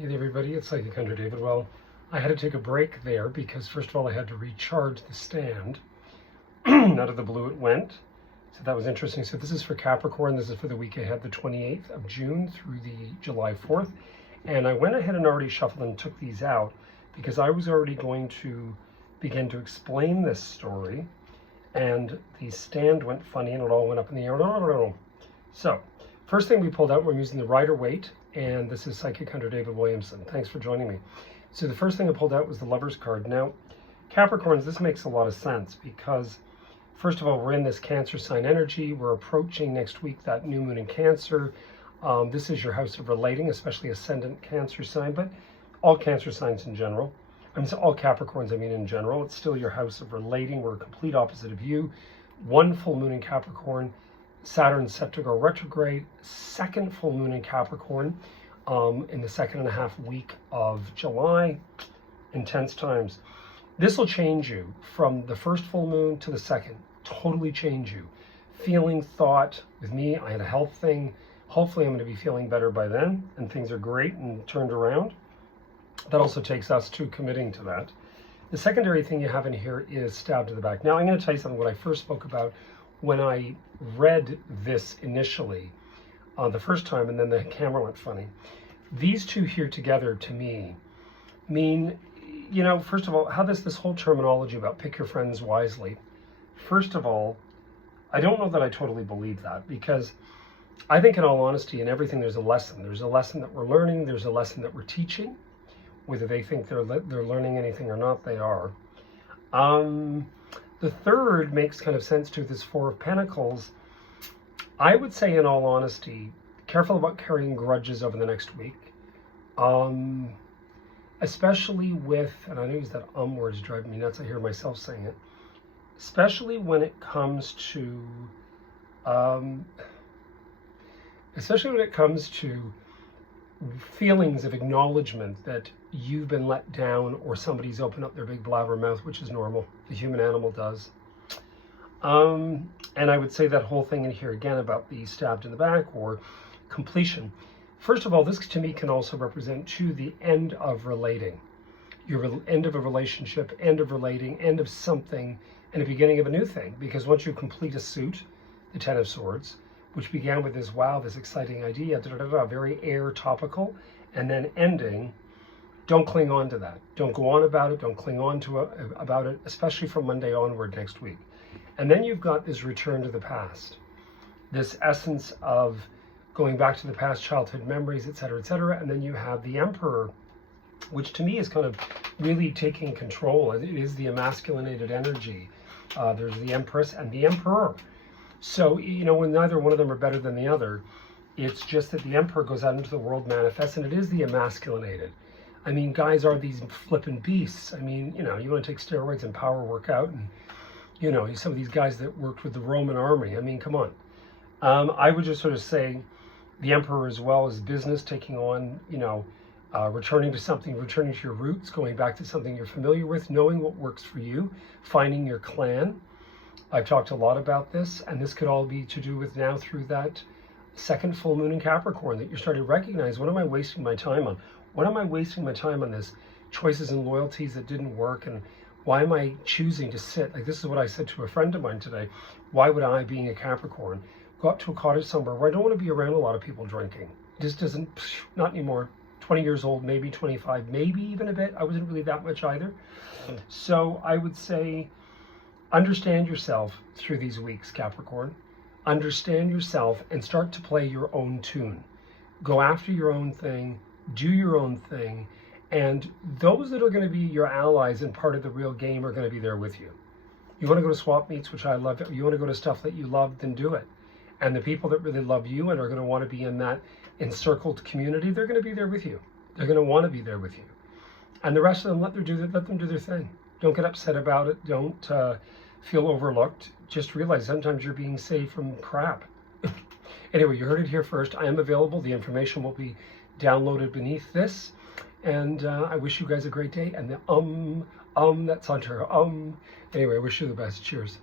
Hey everybody, it's Psychic Hunter David. Well, I had to take a break there because first of all I had to recharge the stand. Out of the blue it went. So that was interesting. So this is for Capricorn. This is for the week ahead, the 28th of June through the July 4th. And I went ahead and already shuffled and took these out because I was already going to begin to explain this story. And the stand went funny and it all went up in the air. So first thing we pulled out, we're using the Rider-Waite. And this is Psychic Hunter David Williamson. Thanks for joining me. So the first thing I pulled out was the Lover's card. Now, Capricorns, this makes a lot of sense because, first of all, we're in this Cancer sign energy. We're approaching next week that new moon in Cancer. This is your house of relating, especially ascendant Cancer sign, but all Cancer signs in general. I mean, so all Capricorns, in general. It's still your house of relating. We're a complete opposite of you. One full moon in Capricorn. Saturn set to go retrograde, second full moon in Capricorn in the second and a half week of July. Intense times. This will change you from the first full moon to the second. Totally change you. Feeling, thought. With me, I had a health thing. Hopefully I'm going to be feeling better by then and things are great and turned around. That also takes us to committing to that. The secondary thing you have in here is stabbed to the back. Now I'm going to tell you something. What I first spoke about when I read this initially the first time, and then the camera went funny. These two here together to me mean, first of all, how this whole terminology about pick your friends wisely. First of all, I don't know that I totally believe that because I think in all honesty, in everything there's a lesson. There's a lesson that we're learning. There's a lesson that we're teaching. Whether they think they're learning anything or not, they are. The third makes kind of sense to this Four of Pentacles. I would say, in all honesty, careful about carrying grudges over the next week. Especially with, and I know that word is driving me nuts, I hear myself saying it. Especially when it comes to, feelings of acknowledgement that you've been let down or somebody's opened up their big blabber mouth, which is normal. The human animal does. And I would say that whole thing in here again about the stabbed in the back or completion. First of all, this to me can also represent to the end of relating. Your end of a relationship, end of relating, end of something, and the beginning of a new thing. Because once you complete a suit, the Ten of Swords, which began with this, wow, this exciting idea, very air topical, and then ending, don't cling on to that. Don't go on about it. Don't cling on to about it, especially from Monday onward next week. And then you've got this return to the past, this essence of going back to the past, childhood memories, etc., etc. And then you have the Emperor, which to me is kind of really taking control. It is the emasculinated energy. There's the Empress and the Emperor. So, when neither one of them are better than the other, it's just that the Emperor goes out into the world, manifests, and it is the emasculinated. Guys are these flippin' beasts. You want to take steroids and power workout, and, some of these guys that worked with the Roman army. Come on. I would just sort of say the Emperor as well as business, taking on, returning to something, returning to your roots, going back to something you're familiar with, knowing what works for you, finding your clan. I've talked a lot about this, and this could all be to do with now through that second full moon in Capricorn that you're starting to recognize, what am I wasting my time on? What am I wasting my time on this? Choices and loyalties that didn't work, and why am I choosing to sit? Like, this is what I said to a friend of mine today. Why would I, being a Capricorn, go up to a cottage somewhere where I don't want to be around a lot of people drinking? It just doesn't, not anymore. 20 years old, maybe 25, maybe even a bit. I wasn't really that much either. So I would say, understand yourself through these weeks, Capricorn. Understand yourself and start to play your own tune. Go after your own thing, do your own thing, and those that are going to be your allies and part of the real game are going to be there with you. You want to go to swap meets, which I love. You want to go to stuff that you love, then do it. And the people that really love you and are going to want to be in that encircled community, they're going to be there with you. They're going to want to be there with you. And the rest of them, let them do their thing. Don't get upset about it. Don't feel overlooked. Just realize sometimes you're being saved from crap. Anyway, you heard it here first. I am available. The information will be downloaded beneath this. And I wish you guys a great day. And the that's Hunter. Anyway, I wish you the best. Cheers.